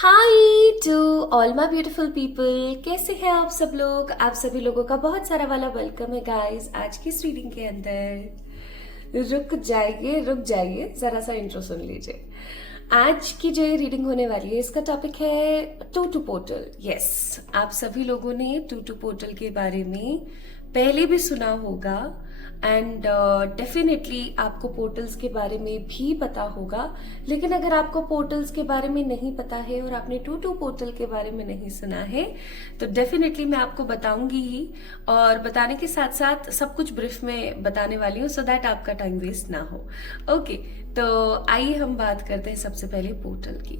Hi to all my beautiful people. कैसे हैं आप सब लोग? आप सभी लोगों का बहुत सारा वाला वेलकम है गाइस आज की इस रीडिंग के अंदर। रुक जाइए जरा सा इंट्रो सुन लीजिए। आज की जो ये रीडिंग होने वाली है इसका टॉपिक है टू टू पोर्टल। यस, आप सभी लोगों ने टू टू पोर्टल के बारे में पहले भी सुना होगा एंड डेफिनेटली आपको पोर्टल्स के बारे में भी पता होगा। लेकिन अगर आपको पोर्टल्स के बारे में नहीं पता है और आपने टू टू पोर्टल के बारे में नहीं सुना है तो डेफिनेटली मैं आपको बताऊंगी ही, और बताने के साथ साथ सब कुछ ब्रीफ में बताने वाली हूँ सो दैट आपका टाइम वेस्ट ना हो। ओके, तो आइए हम बात करते हैं सबसे पहले पोर्टल की।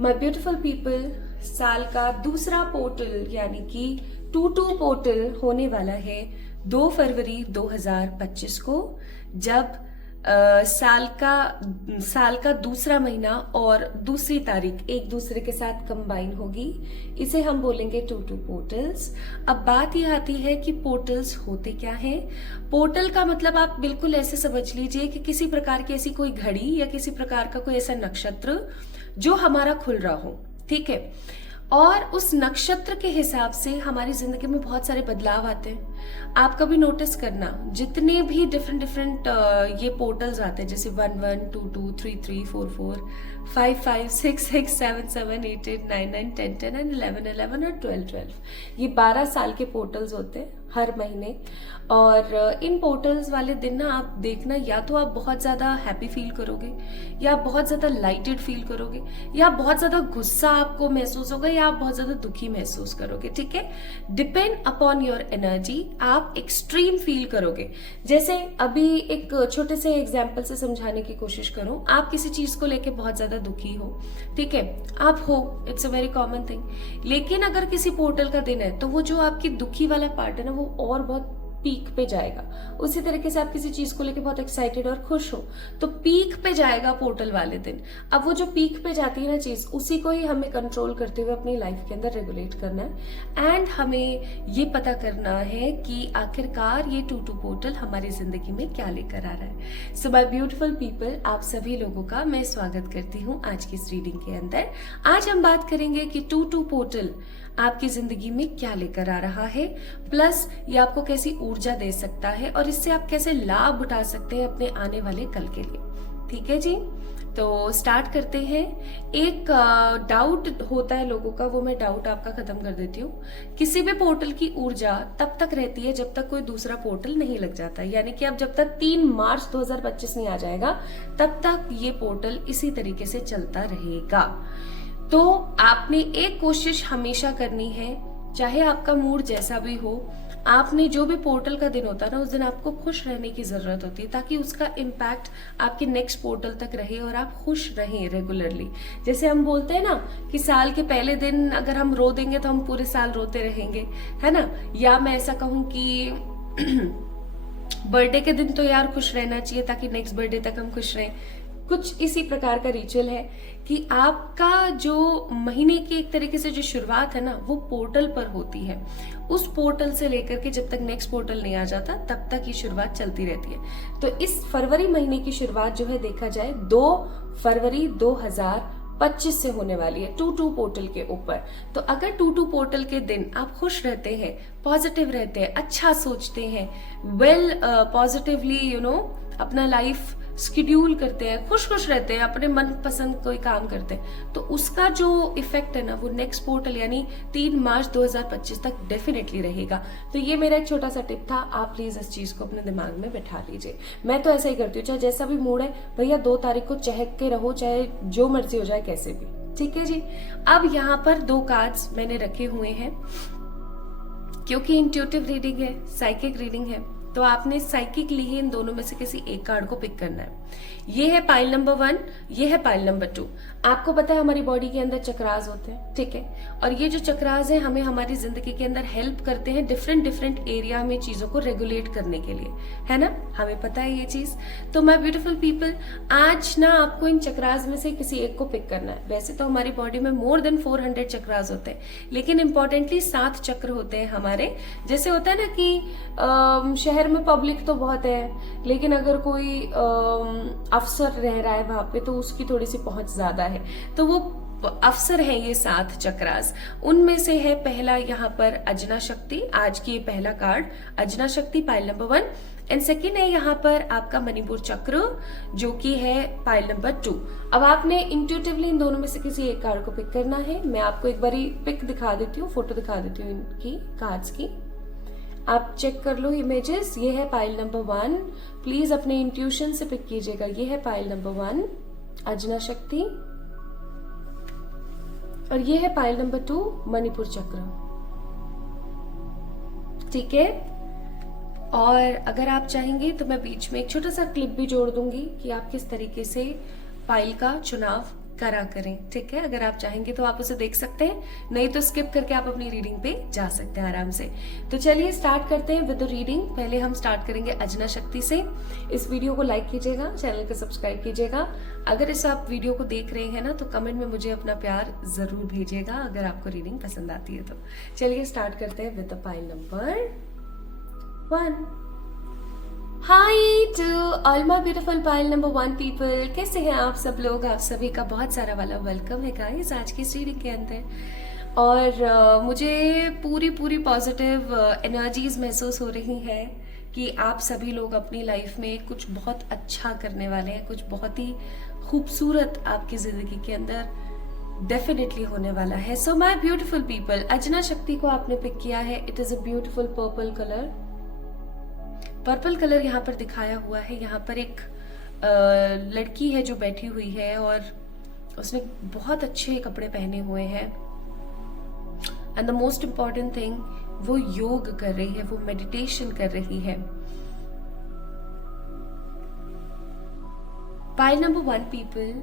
माय ब्यूटीफुल पीपल, साल का दूसरा पोर्टल यानी कि टू टू पोर्टल होने वाला है 2 फरवरी 2025 को, जब साल का दूसरा महीना और दूसरी तारीख एक दूसरे के साथ कंबाइन होगी। इसे हम बोलेंगे टू टू पोर्टल्स। अब बात यह आती है कि पोर्टल्स होते क्या हैं। पोर्टल का मतलब आप बिल्कुल ऐसे समझ लीजिए कि किसी प्रकार की ऐसी कोई घड़ी या किसी प्रकार का कोई ऐसा नक्षत्र जो हमारा खुल रहा हो, ठीक है। और उस नक्षत्र के हिसाब से हमारी जिंदगी में बहुत सारे बदलाव आते हैं। आप कभी नोटिस करना, जितने भी डिफरेंट ये पोर्टल्स आते हैं, जैसे 1 1 2 2 3 3 4 4 5 5 6 6 7 7 8 8 9 9 10 10 एंड 11 11 और 12 12, ये 12 साल के पोर्टल्स होते हैं हर महीने। और इन पोर्टल्स वाले दिन ना आप देखना, या तो आप बहुत ज्यादा हैप्पी फील करोगे, या आप बहुत ज्यादा लाइटेड फील करोगे, या बहुत ज्यादा गुस्सा आपको महसूस होगा, या आप बहुत ज्यादा दुखी महसूस करोगे, ठीक है। डिपेंड अपॉन योर एनर्जी आप एक्सट्रीम फील करोगे। जैसे अभी एक छोटे से एग्जाम्पल से समझाने की कोशिश करूं, आप किसी चीज को लेके बहुत ज्यादा दुखी हो, ठीक है, आप हो, it's a very common thing. लेकिन अगर किसी पोर्टल का दिन है तो वो जो आपकी दुखी वाला पार्ट है ना, वो और बहुत पीक पे जाएगा। उसी तरीके से आप किसी चीज को लेके बहुत एक्साइटेड और खुश हो तो पीक पे जाएगा पोर्टल वाले दिन। अब वो जो पीक पे जाती है ना चीज, उसी को ही हमें कंट्रोल करते हुए अपनी लाइफ के अंदर रेगुलेट करना है। एंड हमें ये पता करना है कि आखिरकार ये टू टू पोर्टल हमारी जिंदगी में क्या लेकर आ रहा है। सो माय ब्यूटीफुल पीपल, आप सभी लोगों का मैं स्वागत करती हूँ आज की इस रीडिंग के अंदर। आज हम बात करेंगे कि टू टू पोर्टल आपकी जिंदगी में क्या लेकर आ रहा है, प्लस ये आपको कैसी ऊर्जा दे सकता है और इससे आप कैसे लाभ उठा सकते हैं अपने आने वाले कल के लिए, ठीक है जी। तो स्टार्ट करते हैं। एक डाउट होता है लोगों का, वो मैं डाउट आपका खत्म कर देती हूँ। किसी भी पोर्टल की ऊर्जा तब तक रहती है जब तक कोई दूसरा पोर्टल नहीं लग जाता, यानी कि अब जब तक 3 मार्च 2025 नहीं आ जाएगा तब तक ये पोर्टल इसी तरीके से चलता रहेगा। तो आपने एक कोशिश हमेशा करनी है, चाहे आपका मूड जैसा भी हो, आपने जो भी पोर्टल का दिन होता है ना, उस दिन आपको खुश रहने की जरूरत होती है ताकि उसका इम्पैक्ट आपके नेक्स्ट पोर्टल तक रहे और आप खुश रहें रेगुलरली। जैसे हम बोलते हैं ना कि साल के पहले दिन अगर हम रो देंगे तो हम पूरे साल रोते रहेंगे, है ना। या मैं ऐसा कहूँ कि बर्थडे के दिन तो यार खुश रहना चाहिए ताकि नेक्स्ट बर्थडे तक हम खुश रहें। कुछ इसी प्रकार का रिचुअल है कि आपका जो महीने की एक तरीके से जो शुरुआत है ना, वो पोर्टल पर होती है। उस पोर्टल से लेकर के जब तक नेक्स्ट पोर्टल नहीं आ जाता तब तक ये शुरुआत चलती रहती है। तो इस फरवरी महीने की शुरुआत जो है देखा जाए 2 फरवरी 2025 से होने वाली है टू टू पोर्टल के ऊपर। तो अगर टू टू पोर्टल के दिन आप खुश रहते हैं, पॉजिटिव रहते हैं, अच्छा सोचते हैं, पॉजिटिवली अपना लाइफ शेड्यूल करते हैं, खुश रहते हैं, अपने मन पसंद कोई काम करते हैं, तो उसका जो इफेक्ट है ना वो नेक्स्ट पोर्टल यानी 3 मार्च 2025 तक डेफिनेटली रहेगा। तो ये मेरा एक छोटा सा टिप था, आप प्लीज इस चीज को अपने दिमाग में बैठा लीजिए। मैं तो ऐसा ही करती हूँ, चाहे जैसा भी मूड है भैया 2 तारीख को चहक के रहो, चाहे जो मर्जी हो जाए कैसे भी, ठीक है जी। अब यहाँ पर 2 कार्ड्स मैंने रखे हुए हैं क्योंकि इंट्यूटिव रीडिंग है, साइकिक रीडिंग है, तो आपने साइकिक ली है, इन दोनों में से किसी एक कार्ड को पिक करना है। ये है पाइल नंबर 1, ये है पाइल नंबर 2। आपको पता है हमारी बॉडी के अंदर चक्रास होते हैं, ठीक है, और ये जो चक्रास है हमें हमारी जिंदगी के अंदर हेल्प करते हैं डिफरेंट एरिया में चीजों को रेगुलेट करने के लिए, है ना, हमें पता है ये चीज। तो माय ब्यूटीफुल पीपल, आज ना आपको इन चक्रास में से किसी एक को पिक करना है। वैसे तो हमारी बॉडी में मोर देन 400 चक्रास होते हैं, लेकिन इंपॉर्टेंटली 7 चक्र होते हैं हमारे। जैसे होता है ना कि शहर में पब्लिक तो बहुत है, लेकिन अगर कोई अफसर रह रहा है वहां पे तो उसकी थोड़ी सी पहुंच ज्यादा है, तो वो अवसर हैं ये 7 चक्रास, उनमें से है पहला यहाँ पर अजना शक्ति। आज की ये पहला कार्ड अजना शक्ति, पाइल नंबर 1। एंड सेकेंड है यहाँ पर आपका मणिपुर चक्र, जो कि है पाइल नंबर 2। अब आपने इंट्यूटिवली इन दोनों में से किसी एक कार्ड को पिक करना है। मैं आपको एक बारी पिक दिखा देती हूँ, फोटो दिखा देती हूँ इनकी कार्ड्स की, आप चेक कर लो इमेजेस। ये है पाइल नंबर 1, प्लीज अपने इंट्यूशन से पिक कीजिएगा। ये है पाइल नंबर 1 अजना शक्ति, और ये है पाइल नंबर 2 मणिपुर चक्र। ठीक है, और अगर आप चाहेंगे तो मैं बीच में एक छोटा सा क्लिप भी जोड़ दूंगी कि आप किस तरीके से पाइल का चुनाव करा करें। ठीक है, अगर आप चाहेंगे तो आप उसे देख सकते हैं, नहीं तो स्किप करके आप अपनी रीडिंग पे जा सकते हैं आराम से। तो चलिए स्टार्ट करते हैं विद द रीडिंग। पहले हम स्टार्ट करेंगे अजना शक्ति से। इस वीडियो को लाइक कीजिएगा, चैनल को सब्सक्राइब कीजिएगा। अगर इस आप वीडियो को देख रहे हैं ना तो कमेंट में मुझे अपना प्यार जरूर भेजिएगा अगर आपको रीडिंग पसंद आती है तो। चलिए स्टार्ट करते हैं with the pile number 1। Hi to all my beautiful pile number 1 people, कैसे हैं आप सब लोग? आप सभी का बहुत सारा वाला वेलकम है गाइस आज की रीडिंग के अंदर। और मुझे पूरी पॉजिटिव एनर्जीज महसूस हो रही हैं कि आप सभी लोग अपनी लाइफ में कुछ बहुत अच्छा करने वाले हैं, कुछ बहुत ही खूबसूरत आपकी जिंदगी के अंदर डेफिनेटली होने वाला है। So my beautiful people, Ajna शक्ति को आपने पिक किया है। It is a beautiful purple colour. Purple colour यहाँ पर दिखाया हुआ है। यहाँ पर एक लड़की है जो बैठी हुई है और उसने बहुत अच्छे कपड़े पहने हुए हैं। And the most important thing, वो योग कर रही है, वो मेडिटेशन कर रही है। पाइल नंबर 1 पीपल,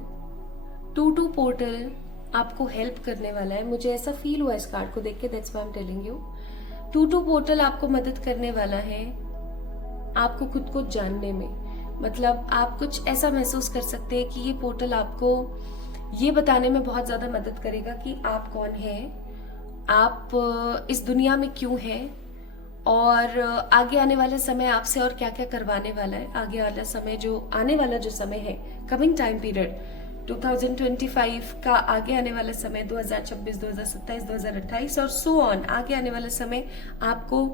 2-2 पोर्टल आपको हेल्प करने वाला है। मुझे ऐसा फील हुआ इस कार्ड को देख के, that's why I am telling you. 2-2 portal आपको मदद करने वाला है आपको खुद को जानने में। मतलब आप कुछ ऐसा महसूस कर सकते हैं कि ये पोर्टल आपको ये बताने में बहुत ज्यादा मदद करेगा कि आप कौन हैं, आप इस दुनिया में क्यों हैं, और आगे आने वाला समय आपसे और क्या क्या करवाने वाला है। आगे वाला समय जो आने वाला जो समय है, कमिंग टाइम पीरियड 2025 का आगे आने वाला समय, 2026, 2027, 2028 और सो ऑन, आगे आने वाला समय आपको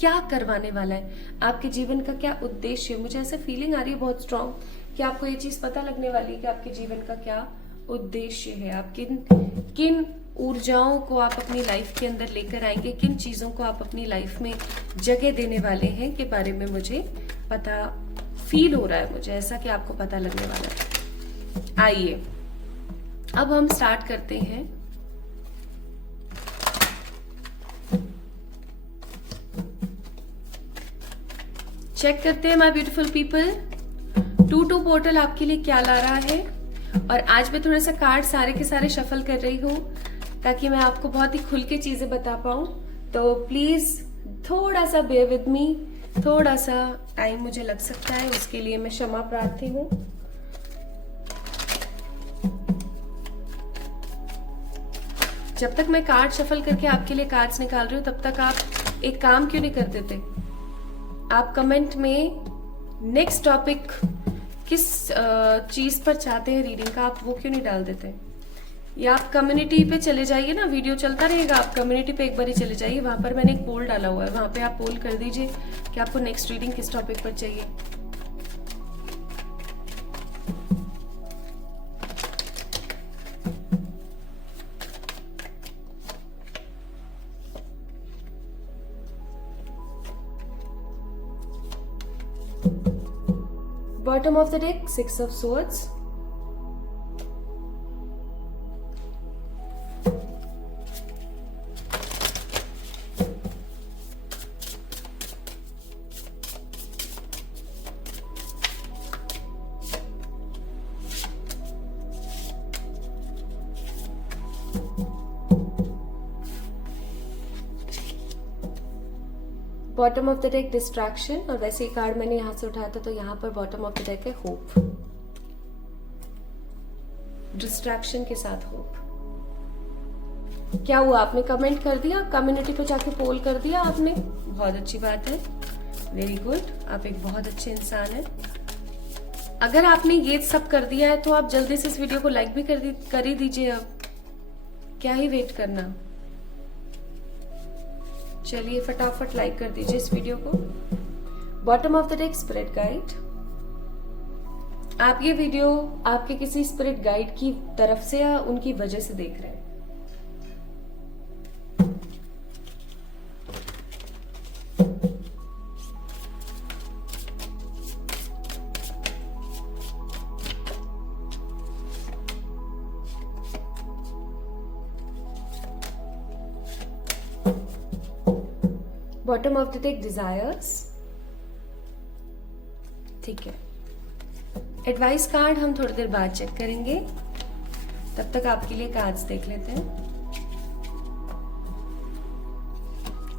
क्या करवाने वाला है, आपके जीवन का क्या उद्देश्य है। मुझे ऐसा फीलिंग आ रही है बहुत स्ट्रांग कि आपको ये चीज पता लगने वाली है कि आपके जीवन का क्या उद्देश्य है, आप किन ऊर्जाओं को आप अपनी लाइफ के अंदर लेकर आएंगे, किन चीजों को आप अपनी लाइफ में जगह देने वाले हैं के बारे में मुझे पता फील हो रहा है। मुझे ऐसा कि आपको पता लगने वाला है। आइए अब हम स्टार्ट करते हैं। चेक करते हैं माय ब्यूटीफुल पीपल, 2-2 पोर्टल आपके लिए क्या ला रहा है। और आज मैं थोड़ा सा कार्ड सारे के सारे शफल कर रही हूँ ताकि मैं आपको बहुत ही खुल के चीजें बता पाऊं। तो प्लीज थोड़ा सा बेयर विद मी, थोड़ा सा टाइम मुझे लग सकता है, उसके लिए मैं क्षमा प्रार्थी हूँ। जब तक मैं कार्ड शफल करके आपके लिए कार्ड्स निकाल रही हूँ तब तक आप एक काम क्यों नहीं कर देते, आप कमेंट में नेक्स्ट टॉपिक किस चीज पर चाहते हैं रीडिंग का, आप वो क्यों नहीं डाल देते। या आप कम्युनिटी पे चले जाइए ना, वीडियो चलता रहेगा, आप कम्युनिटी पे एक बार ही चले जाइए, वहां पर मैंने एक पोल डाला हुआ है, वहां पे आप पोल कर दीजिए कि आपको नेक्स्ट रीडिंग किस टॉपिक पर चाहिए। Bottom of the deck, 6 of Swords. Bottom of the deck distraction, और वैसे ही कार्ड मैंने यहां से उठाया था तो यहां पर बॉटम ऑफ द डेक है होप। डिस्ट्रैक्शन के साथ होप। क्या हुआ, आपने कमेंट कर दिया, कम्युनिटी पे जाके पोल कर दिया आपने, बहुत अच्छी बात है, वेरी गुड, आप एक बहुत अच्छे इंसान हैं। अगर आपने ये सब कर दिया है तो आप जल्दी से इस वीडियो को लाइक भी कर ही दीजिए। अब क्या ही वेट करना, चलिए फटाफट लाइक कर दीजिए इस वीडियो को। Bottom of the deck spirit guide. आप ये वीडियो आपके किसी स्पिरिट गाइड की तरफ से या उनकी वजह से देख रहे हैं। Bottom of the deck desires. ठीक है, एडवाइस कार्ड हम थोड़ी देर बाद चेक करेंगे, तब तक आपके लिए कार्ड्स देख लेते हैं।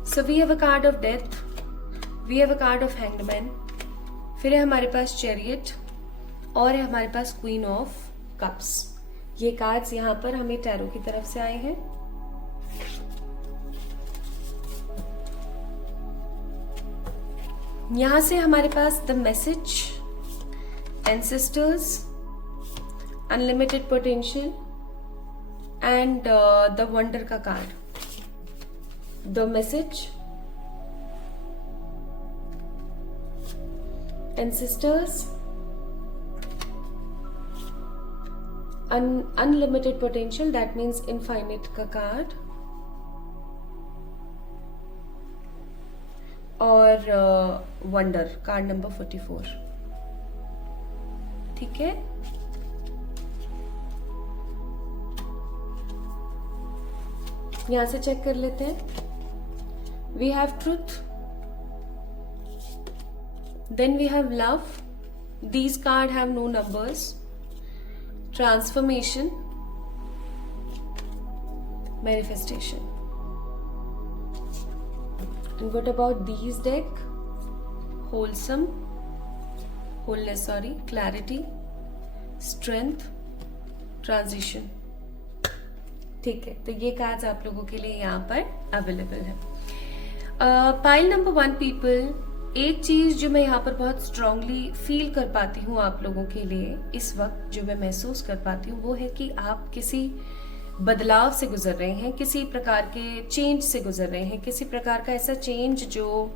So we have a card of death, we have a card of hanged man, फिर है हमारे पास चैरियट और है हमारे पास क्वीन ऑफ कप्स। ये कार्ड्स यहाँ पर हमें टैरो की तरफ से आए हैं। यहां से हमारे पास the message, ancestors, unlimited potential and the wonder का card. The message, ancestors, unlimited potential, that means infinite का कार्ड, और वंडर कार्ड नंबर 44। ठीक है, यहां से चेक कर लेते हैं। We have truth, then we have love, these cards have no numbers, transformation, manifestation. And what about these deck? Wholeness, clarity, strength, transition। ठीक है, तो ये कार्ड्स आप लोगों के लिए यहाँ पर अवेलेबल है। पाइल नंबर 1 पीपल, एक चीज जो मैं यहाँ पर बहुत स्ट्रांगली फील कर पाती हूँ आप लोगों के लिए इस वक्त, जो मैं महसूस कर पाती हूँ, वो है कि आप किसी बदलाव से गुजर रहे हैं, किसी प्रकार के चेंज से गुजर रहे हैं, किसी प्रकार का ऐसा चेंज जो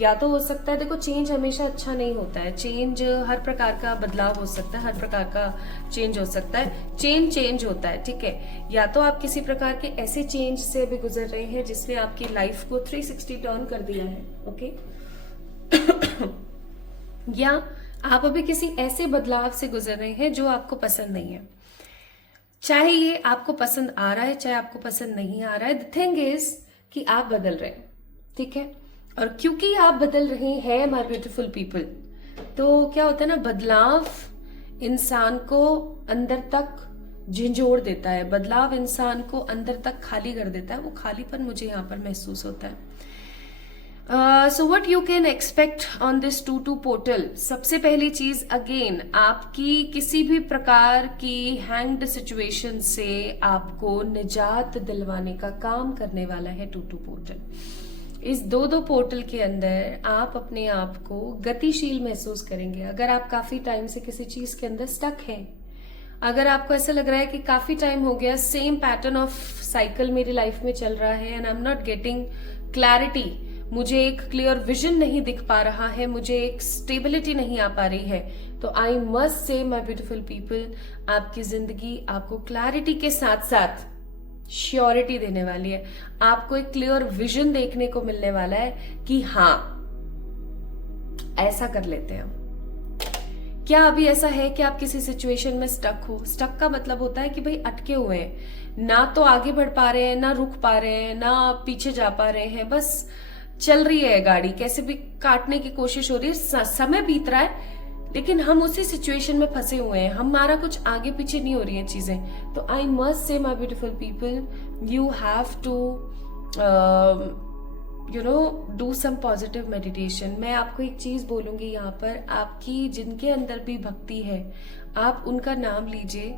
या तो हो सकता है, देखो चेंज हमेशा अच्छा नहीं होता है, चेंज हर प्रकार का बदलाव हो सकता है, हर प्रकार का चेंज हो सकता है, चेंज होता है। ठीक है, या तो आप किसी प्रकार के ऐसे चेंज से भी गुजर रहे हैं जिसने आपकी लाइफ को 360 टर्न कर दिया है। ओके या आप अभी किसी ऐसे बदलाव से गुजर रहे हैं जो आपको पसंद नहीं है, चाहे ये आपको पसंद आ रहा है चाहे आपको पसंद नहीं आ रहा है। द थिंग इज कि आप बदल रहे हैं। ठीक है, और क्योंकि आप बदल रहे हैं माय ब्यूटीफुल पीपल, तो क्या होता है ना, बदलाव इंसान को अंदर तक झिंझोड़ देता है, बदलाव इंसान को अंदर तक खाली कर देता है। वो खालीपन मुझे यहाँ पर महसूस होता है। So what you can expect on this 2-2 portal. सबसे पहली चीज, अगेन आपकी किसी भी प्रकार की हैंग्ड सिचुएशन से आपको निजात दिलवाने का काम करने वाला है 2-2 पोर्टल। इस 2-2 पोर्टल के अंदर आप अपने आप को गतिशील महसूस करेंगे। अगर आप काफी टाइम से किसी चीज के अंदर स्टक हैं, अगर आपको ऐसा लग रहा है कि काफी टाइम हो गया सेम पैटर्न ऑफ साइकिल मेरी लाइफ में चल रहा है and I am not getting clarity, मुझे एक क्लियर विजन नहीं दिख पा रहा है, मुझे एक स्टेबिलिटी नहीं आ पा रही है, तो I must say my beautiful people, आपकी जिंदगी आपको क्लैरिटी के साथ साथ श्योरिटी देने वाली है। आपको एक क्लियर विजन देखने को मिलने वाला है कि हाँ ऐसा कर लेते हैं हम। क्या अभी ऐसा है कि आप किसी सिचुएशन में स्टक हो? स्टक का मतलब होता है कि भाई अटके हुए हैं, ना तो आगे बढ़ पा रहे हैं, ना रुक पा रहे हैं, ना पीछे जा पा रहे हैं, बस चल रही है गाड़ी, कैसे भी काटने की कोशिश हो रही है, समय बीत रहा है लेकिन हम उसी सिचुएशन में फंसे हुए हैं, हमारा कुछ आगे पीछे नहीं हो रही है चीजें। तो I must say my beautiful people, you have to do some positive meditation. मैं आपको एक चीज बोलूंगी यहाँ पर, आपकी जिनके अंदर भी भक्ति है आप उनका नाम लीजिए,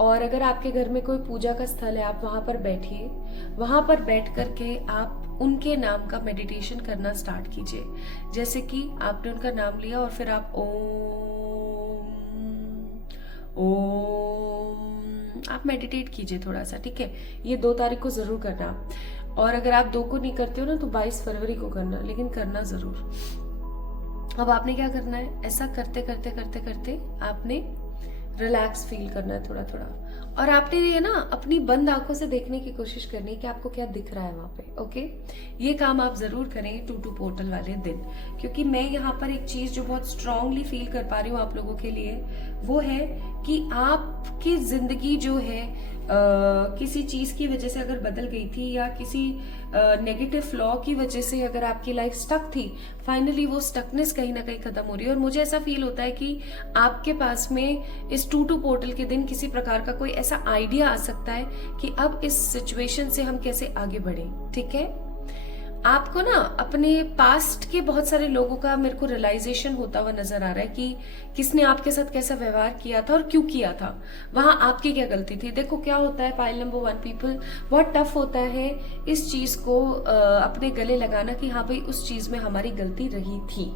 और अगर आपके घर में कोई पूजा का स्थल है आप वहां पर बैठिए, वहां पर बैठ करके आप उनके नाम का मेडिटेशन करना स्टार्ट कीजिए। जैसे कि आपने उनका नाम लिया और फिर आप ओम ओम आप मेडिटेट कीजिए थोड़ा सा, ठीक है। ये 2 तारीख को जरूर करना, और अगर आप 2 को नहीं करते हो ना तो 22 फरवरी को करना, लेकिन करना जरूर। अब आपने क्या करना है, ऐसा करते करते करते करते आपने रिलैक्स फील करना है थोड़ा थोड़ा, और आपने ये ना अपनी बंद आंखों से देखने की कोशिश करनी है कि आपको क्या दिख रहा है वहां पे। ओके, ये काम आप जरूर करें 2 पोर्टल वाले दिन, क्योंकि मैं यहाँ पर एक चीज जो बहुत स्ट्रांगली फील कर पा रही हूँ आप लोगों के लिए, वो है कि आपकी जिंदगी जो है किसी चीज की वजह से अगर बदल गई थी, या किसी नेगेटिव फ्लॉ की वजह से अगर आपकी लाइफ स्टक थी, फाइनली वो स्टकनेस कहीं ना कहीं खत्म हो रही है। और मुझे ऐसा फील होता है कि आपके पास में इस 2 पोर्टल के दिन किसी प्रकार का कोई ऐसा आइडिया आ सकता है कि अब इस सिचुएशन से हम कैसे आगे बढ़े, ठीक है। आपको ना अपने पास्ट के बहुत सारे लोगों का मेरे को रियलाइजेशन होता हुआ नजर आ रहा है कि किसने आपके साथ कैसा व्यवहार किया था और क्यों किया था, वहां आपकी क्या गलती थी। देखो क्या होता है, पाइल नंबर 1 पीपल, बहुत टफ होता है इस चीज को अपने गले लगाना कि हाँ भाई उस चीज में हमारी गलती रही थी,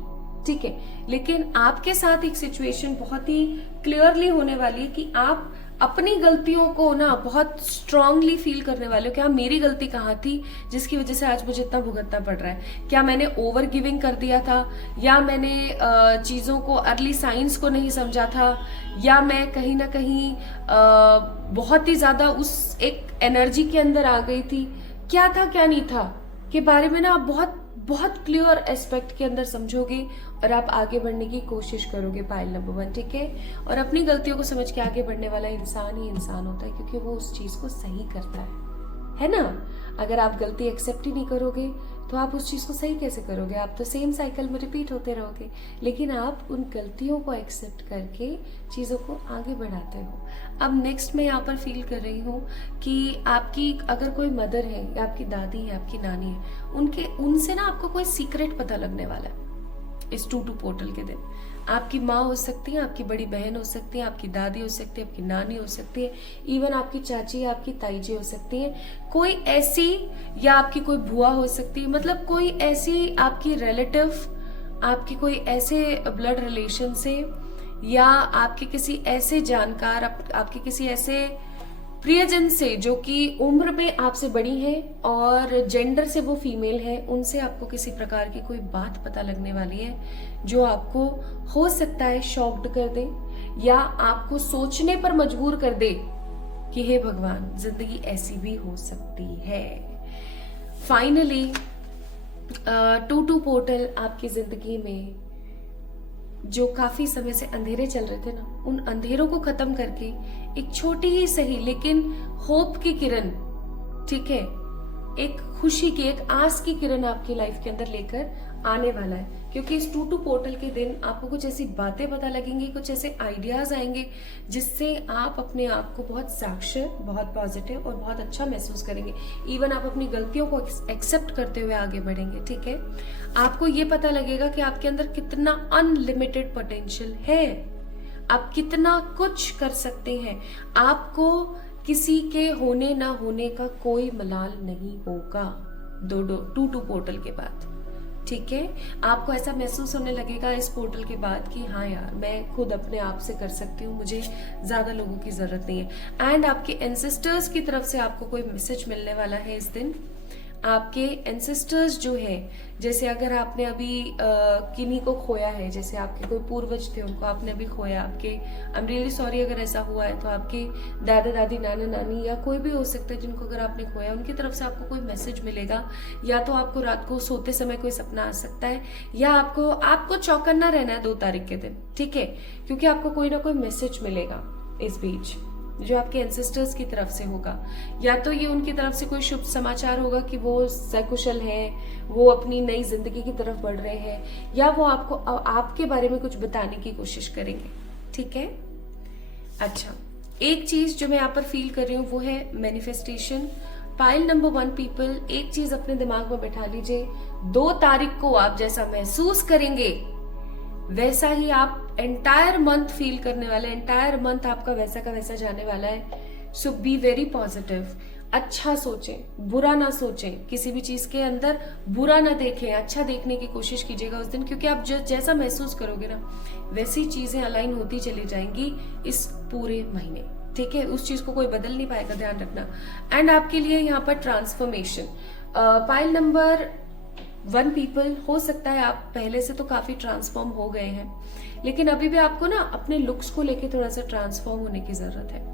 ठीक है। लेकिन आपके साथ एक सिचुएशन बहुत ही क्लियरली होने वाली है कि आप अपनी गलतियों को ना बहुत स्ट्रांगली फील करने वाले हो कि हाँ मेरी गलती कहाँ थी जिसकी वजह से आज मुझे इतना भुगतना पड़ रहा है। क्या मैंने ओवर गिविंग कर दिया था, या मैंने चीजों को अर्ली साइंस को नहीं समझा था, या मैं कहीं ना कहीं बहुत ही ज्यादा उस एक एनर्जी के अंदर आ गई थी, क्या था क्या नहीं था के बारे में ना आप बहुत बहुत क्लियर एस्पेक्ट के अंदर समझोगे और आप आगे बढ़ने की कोशिश करोगे पाइल नंबर 1, ठीक है। और अपनी गलतियों को समझ के आगे बढ़ने वाला इंसान ही इंसान होता है, क्योंकि वो उस चीज को सही करता है ना। अगर आप गलती एक्सेप्ट ही नहीं करोगे तो आप उस चीज को सही कैसे करोगे, आप तो सेम साइकिल में रिपीट होते रहोगे। लेकिन आप उन गलतियों को एक्सेप्ट करके चीजों को आगे बढ़ाते हो। अब नेक्स्ट मैं यहाँ पर फील कर रही हूँ कि आपकी अगर कोई मदर है, या आपकी दादी है, आपकी नानी है, उनसे ना आपको कोई सीक्रेट पता लगने वाला है इस 2 पोर्टल के दिन। आपकी माँ हो सकती है, आपकी बड़ी बहन हो सकती है, आपकी दादी हो सकती है, आपकी नानी हो सकती है, इवन आपकी चाची या आपकी ताई जी हो सकती है, कोई ऐसी, या आपकी कोई बुआ हो सकती है, मतलब कोई ऐसी आपकी रिलेटिव, आपकी कोई ऐसे ब्लड रिलेशन से, या आपके किसी ऐसे जानकार, आपके किसी ऐसे प्रियजन से जो कि उम्र में आपसे बड़ी है और जेंडर से वो फीमेल है, उनसे आपको किसी प्रकार की कोई बात पता लगने वाली है जो आपको हो सकता है शॉक्ड कर दे, या आपको सोचने पर मजबूर कर दे कि हे भगवान, जिंदगी ऐसी भी हो सकती है। फाइनली 2 पोर्टल आपकी जिंदगी में जो काफी समय से अंधेरे चल रहे थे ना, उन अंधेरों को खत्म करके एक छोटी ही सही लेकिन होप की किरण, ठीक है, एक खुशी की, एक आस की किरण आपकी लाइफ के अंदर लेकर आने वाला है। क्योंकि इस 2 पोर्टल के दिन आपको कुछ ऐसी बातें पता लगेंगी, कुछ ऐसे आइडियाज आएंगे जिससे आप अपने आप को बहुत साक्षर, बहुत पॉजिटिव और बहुत अच्छा महसूस करेंगे। इवन आप अपनी गलतियों को एक्सेप्ट करते हुए आगे बढ़ेंगे, ठीक है। आपको ये पता लगेगा कि आपके अंदर कितना अनलिमिटेड पोटेंशियल है, आप कितना कुछ कर सकते हैं। आपको किसी के होने ना होने का कोई मलाल नहीं होगा 2 पोर्टल के बाद, ठीक है। आपको ऐसा महसूस होने लगेगा इस पोर्टल के बाद कि हाँ यार, मैं खुद अपने आप से कर सकती हूँ, मुझे ज्यादा लोगों की जरूरत नहीं है। एंड आपके एंसेस्टर्स की तरफ से आपको कोई मैसेज मिलने वाला है इस दिन। आपके एंसेस्टर्स जो है, जैसे अगर आपने अभी किन्हीं को खोया है, जैसे आपके कोई पूर्वज थे उनको आपने अभी खोया, आपके आई एम रियली सॉरी अगर ऐसा हुआ है, तो आपके दादा दादी, नाना नानी, या कोई भी हो सकता है जिनको अगर आपने खोया, उनकी तरफ से आपको कोई मैसेज मिलेगा। या तो आपको रात को सोते समय कोई सपना आ सकता है, या आपको चौकन्ना रहना है 2 तारीख के दिन, ठीक है, क्योंकि आपको कोई ना कोई मैसेज मिलेगा इस बीच जो आपके एंसेस्टर्स की तरफ से होगा। या तो ये उनकी तरफ से कोई शुभ समाचार होगा कि वो सकुशल हैं, वो अपनी नई जिंदगी की तरफ बढ़ रहे हैं, या वो आपको आपके बारे में कुछ बताने की कोशिश करेंगे, ठीक है। अच्छा, एक चीज जो मैं यहाँ पर फील कर रही हूँ वो है मैनिफेस्टेशन। पाइल नंबर 1 पीपल, एक चीज अपने दिमाग में बैठा लीजिए, 2 तारीख को आप जैसा महसूस करेंगे वैसा ही आप एंटायर मंथ फील करने वाले, एंटायर मंथ आपका वैसा का वैसा जाने वाला है। सो बी वेरी पॉजिटिव, अच्छा सोचें, बुरा ना सोचें, किसी भी चीज के अंदर बुरा ना देखें, अच्छा देखने की कोशिश कीजिएगा उस दिन, क्योंकि आप जैसा महसूस करोगे ना वैसी चीजें अलाइन होती चली जाएंगी इस पूरे महीने। ठीक है, उस चीज को कोई बदल नहीं पाएगा, ध्यान रखना। एंड आपके लिए यहाँ पर ट्रांसफॉर्मेशन, पाइल नंबर 1 पीपल, हो सकता है आप पहले से तो काफी ट्रांसफॉर्म हो गए हैं, लेकिन अभी भी आपको ना अपने लुक्स को लेके थोड़ा सा ट्रांसफॉर्म होने की जरूरत है।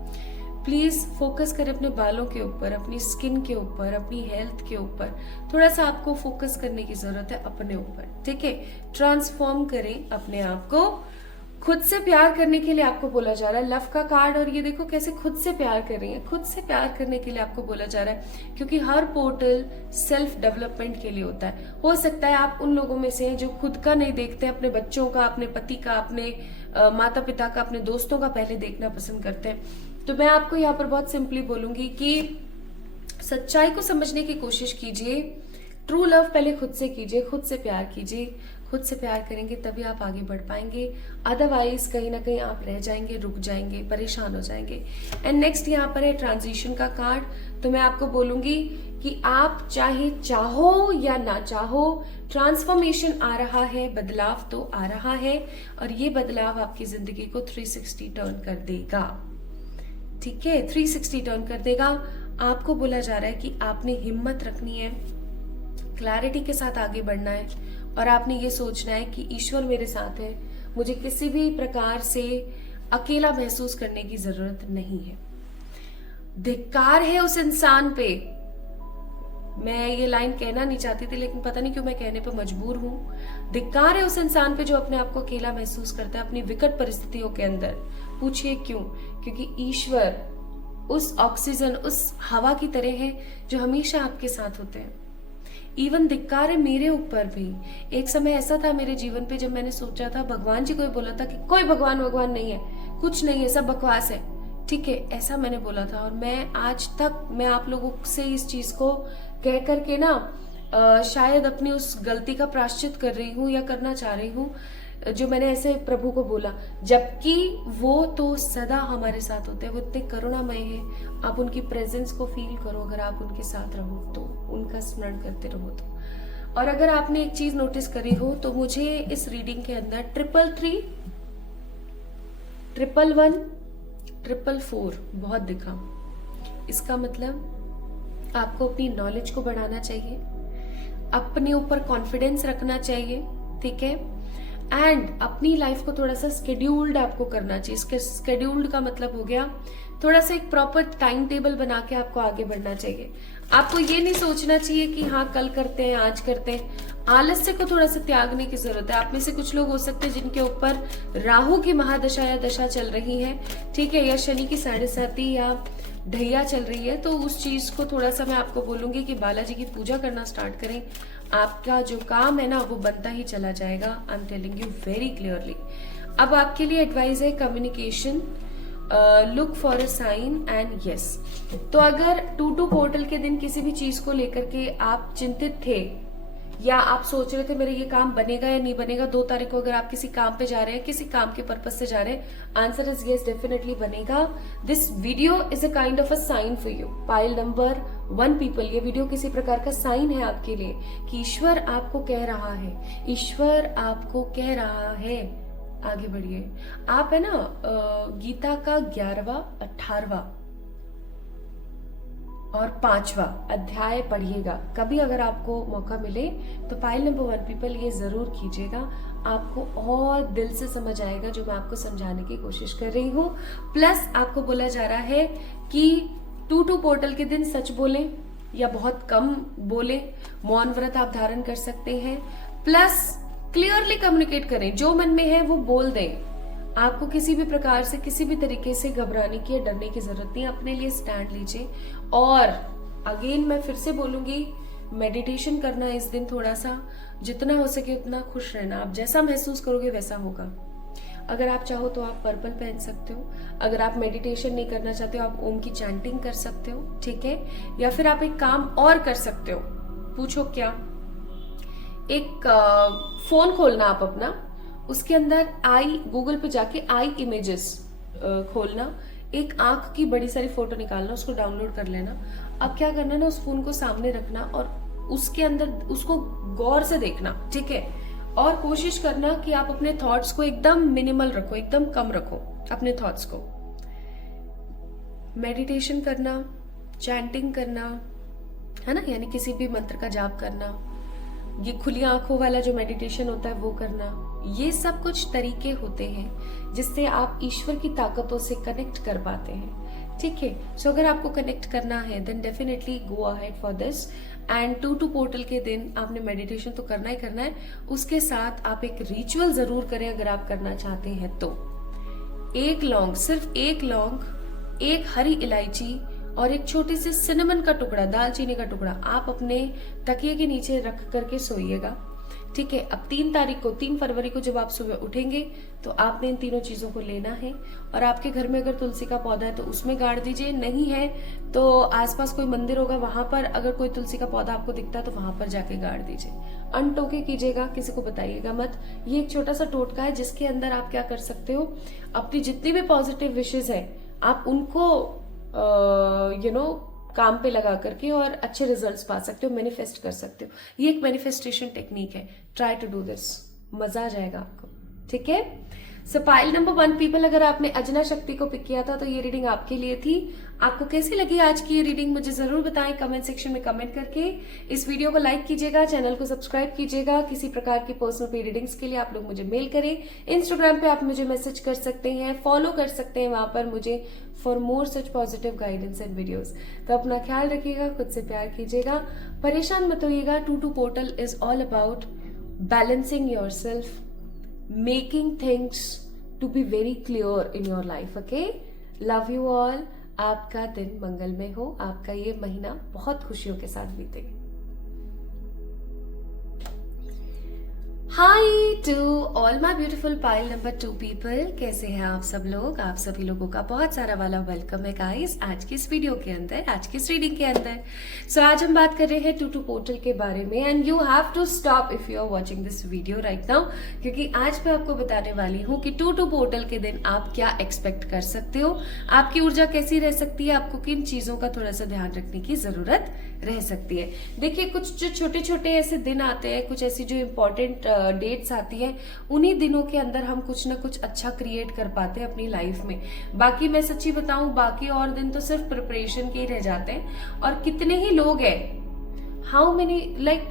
प्लीज फोकस करें अपने बालों के ऊपर, अपनी स्किन के ऊपर, अपनी हेल्थ के ऊपर, थोड़ा सा आपको फोकस करने की जरूरत है अपने ऊपर, ठीक है। ट्रांसफॉर्म करें अपने आप को, खुद से प्यार करने के लिए आपको बोला जा रहा है। लव का कार्ड, और ये देखो कैसे खुद से प्यार कर रही है, खुद से प्यार करने के लिए आपको बोला जा रहा है, क्योंकि हर पोर्टल सेल्फ डेवलपमेंट के लिए होता है। हो सकता है आप उन लोगों में से हैं जो खुद का नहीं देखते, अपने बच्चों का, अपने पति का, अपने माता पिता का, अपने दोस्तों का पहले देखना पसंद करते हैं। तो मैं आपको यहाँ पर बहुत सिंपली बोलूंगी कि सच्चाई को समझने की कोशिश कीजिए, ट्रू लव पहले खुद से कीजिए, खुद से प्यार कीजिए। खुद से प्यार करेंगे तभी आप आगे बढ़ पाएंगे, अदरवाइज कहीं ना कहीं आप रह जाएंगे, रुक जाएंगे, परेशान हो जाएंगे। एंड नेक्स्ट यहाँ पर है ट्रांजिशन का कार्ड। तो मैं आपको बोलूंगी कि आप चाहे चाहो या ना चाहो, ट्रांसफॉर्मेशन आ रहा है, बदलाव तो आ रहा है, और ये बदलाव आपकी जिंदगी को 360 टर्न कर देगा, ठीक है, 360 टर्न कर देगा। आपको बोला जा रहा है कि आपने हिम्मत रखनी है, क्लैरिटी के साथ आगे बढ़ना है, और आपने ये सोचना है कि ईश्वर मेरे साथ है, मुझे किसी भी प्रकार से अकेला महसूस करने की जरूरत नहीं है। धिक्कार है उस इंसान पे, मैं ये लाइन कहना नहीं चाहती थी लेकिन पता नहीं क्यों मैं कहने पे मजबूर हूं। धिक्कार है उस इंसान पे जो अपने आप को अकेला महसूस करता है अपनी विकट परिस्थितियों के अंदर। पूछिए क्यों? क्योंकि ईश्वर उस ऑक्सीजन, उस हवा की तरह है जो हमेशा आपके साथ होते हैं। इवन धिक्कार है मेरे ऊपर भी। एक समय ऐसा था मेरे जीवन पे जब मैंने सोचा था, भगवान जी को ही बोला था कि कोई भगवान भगवान नहीं है, कुछ नहीं है, सब बकवास है, ठीक है, ऐसा मैंने बोला था। और मैं आज तक मैं आप लोगों से इस चीज को कह करके ना शायद अपनी उस गलती का प्रायश्चित कर रही हूँ या करना चाह रही हूँ जो मैंने ऐसे प्रभु को बोला, जबकि वो तो सदा हमारे साथ होते हैं, वो इतने करुणामय है। आप उनकी प्रेजेंस को फील करो, अगर आप उनके साथ रहो तो, उनका स्मरण करते रहो तो। और अगर आपने एक चीज नोटिस करी हो तो मुझे इस रीडिंग के अंदर 333, 111, 444 बहुत दिखा। इसका मतलब आपको अपनी नॉलेज को बढ़ाना चाहिए, अपने ऊपर कॉन्फिडेंस रखना चाहिए, ठीक है, एंड अपनी लाइफ को थोड़ा सा स्केड्यूल्ड आपको करना चाहिए। स्केड्यूल्ड का मतलब हो गया थोड़ा सा एक प्रॉपर टाइम टेबल बना के आपको आगे बढ़ना चाहिए। आपको ये नहीं सोचना चाहिए कि हाँ कल करते हैं, आज करते हैं। आलस्य को थोड़ा सा त्यागने की जरूरत है। आप में से कुछ लोग हो सकते हैं जिनके ऊपर राहु की महादशा या दशा चल रही है, ठीक है, या शनि की 7.5 या ढैया चल रही है, तो उस चीज को थोड़ा सा मैं आपको बोलूंगी कि बालाजी की पूजा करना स्टार्ट करें। आपका जो काम है ना वो बनता ही चला जाएगा। I am telling you very clearly. अब आपके लिए एडवाइस है communication, look for a sign and yes. तो अगर 2-2 पोर्टल के दिन किसी भी चीज को लेकर के आप चिंतित थे या आप सोच रहे थे मेरे ये काम बनेगा या नहीं बनेगा, 2 तारीख को अगर आप किसी काम पे जा रहे हैं, किसी काम के पर्पज से जा रहे हैं, आंसर इज यस, डेफिनेटली बनेगा। This video is a kind of a sign for you. Pile number 1 people, ये वीडियो किसी प्रकार का साइन है आपके लिए कि ईश्वर आपको कह रहा है, ईश्वर आपको कह रहा है आगे बढ़िए। आप है ना गीता का 11वां, 18वां और 5वां अध्याय पढ़िएगा कभी, अगर आपको मौका मिले तो। पाइल नंबर 1 पीपल, ये जरूर कीजिएगा, आपको और दिल से समझ आएगा जो मैं आपको समझाने की कोशिश कर रही हूँ। प्लस आपको बोला जा रहा है कि 2-2 पोर्टल के दिन सच बोलें या बहुत कम बोलें, मौन व्रत आप धारण कर सकते हैं। प्लस क्लियरली कम्युनिकेट करें, जो मन में है वो बोल दें। आपको किसी भी प्रकार से, किसी भी तरीके से घबराने की या डरने की जरूरत नहीं, अपने लिए स्टैंड लीजिए। और अगेन मैं फिर से बोलूंगी, मेडिटेशन करना इस दिन, थोड़ा सा जितना हो सके उतना खुश रहना। आप जैसा महसूस करोगे वैसा होगा। अगर आप चाहो तो आप पर्पल पहन सकते हो, अगर आप मेडिटेशन नहीं करना चाहते हो आप ओम की चैंटिंग कर सकते हो, ठीक है, या फिर आप एक काम और कर सकते हो। पूछो क्या? एक फोन खोलना आप अपना, उसके अंदर आई, गूगल पे जाके आई इमेजेस खोलना, एक आंख की बड़ी सारी फोटो निकालना, उसको डाउनलोड कर लेना। अब क्या करना ना, उस फोन को सामने रखना और उसके अंदर उसको गौर से देखना, ठीक है, और कोशिश करना कि आप अपने थॉट्स को एकदम मिनिमल रखो, एकदम कम रखो अपने थॉट्स को। मेडिटेशन करना, चैंटिंग करना, है ना, यानी किसी भी मंत्र का जाप करना, ये खुली आंखों वाला जो मेडिटेशन होता है वो करना, ये सब कुछ तरीके होते हैं जिससे आप ईश्वर की ताकतों से कनेक्ट कर पाते हैं। ठीक है, सो अगर आपको कनेक्ट करना है then definitely go ahead for this. And 2-2 portal के दिन आपने मेडिटेशन तो करना ही करना है, उसके साथ आप एक रिचुअल जरूर करें अगर आप करना चाहते हैं तो। एक लौंग, सिर्फ एक लौंग, एक हरी इलायची और एक छोटी सी सिनेमन का टुकड़ा, दालचीनी का टुकड़ा आप अपने तकिए के नीचे रख करके सोइएगा। ठीक है, अब 3 तारीख को, 3 फरवरी को जब आप सुबह उठेंगे तो आपने इन तीनों चीजों को लेना है। और आपके घर में अगर तुलसी का पौधा है तो उसमें गाड़ दीजिए, नहीं है तो आसपास कोई मंदिर होगा वहां पर अगर कोई तुलसी का पौधा आपको दिखता है तो वहां पर जाके गाड़ दीजिए। अनटोके कीजिएगा, किसी को बताइएगा मत। ये एक छोटा सा टोटका है जिसके अंदर आप क्या कर सकते हो, अपनी जितनी भी पॉजिटिव विशेष है आप उनको काम पे लगा करके और अच्छे रिजल्ट्स पा सकते हो, मैनिफेस्ट कर सकते हो। ये एक मैनिफेस्टेशन टेक्निक है, ट्राई टू डू दिस, मजा आ जाएगा आपको। ठीक है, सो पाइल नंबर 1 पीपल, अगर आपने अजना शक्ति को पिक किया था तो ये रीडिंग आपके लिए थी। आपको कैसी लगी आज की ये रीडिंग मुझे जरूर बताएं कमेंट सेक्शन में कमेंट करके। इस वीडियो को लाइक कीजिएगा, चैनल को सब्सक्राइब कीजिएगा। किसी प्रकार की पर्सनल पे रीडिंग्स के लिए आप लोग मुझे मेल करें, इंस्टाग्राम पे आप मुझे मैसेज कर सकते हैं, फॉलो कर सकते हैं वहां पर मुझे for more such positive guidance and videos. तो अपना ख्याल रखिएगा, खुद से प्यार कीजिएगा, परेशान मत होइएगा। 2-2 portal is all about balancing yourself, making things to be very clear in your life. Okay, love you all. आपका दिन मंगलमय हो, आपका ये महीना बहुत खुशियों के साथ बीते। Hi to all my beautiful pile number 2 people, कैसे हैं आप सब लोग? आप सभी लोगों का बहुत सारा वाला वेलकम है गाइस आज की इस वीडियो के अंदर, आज की इस रीडिंग के अंदर। सो आज हम बात कर रहे हैं 2-2 पोर्टल के बारे में and you have to stop if you are watching this video right now, क्योंकि आज मैं आपको बताने वाली हूँ कि 2-2 पोर्टल के दिन आप क्या एक्सपेक्ट कर सकते हो, आपकी ऊर्जा कैसी रह सकती है, आपको किन चीजों का थोड़ा सा ध्यान रखने की जरूरत रह सकती है। देखिए, कुछ जो छोटे छोटे ऐसे दिन आते हैं, कुछ ऐसी जो इम्पोर्टेंट डेट्स आती है, उन्हीं दिनों के अंदर हम कुछ ना कुछ अच्छा क्रिएट कर पाते हैं अपनी लाइफ में। बाकी मैं सच्ची बताऊं, बाकी और दिन तो सिर्फ प्रिपरेशन के ही रह जाते हैं। और कितने ही लोग हैं, how many like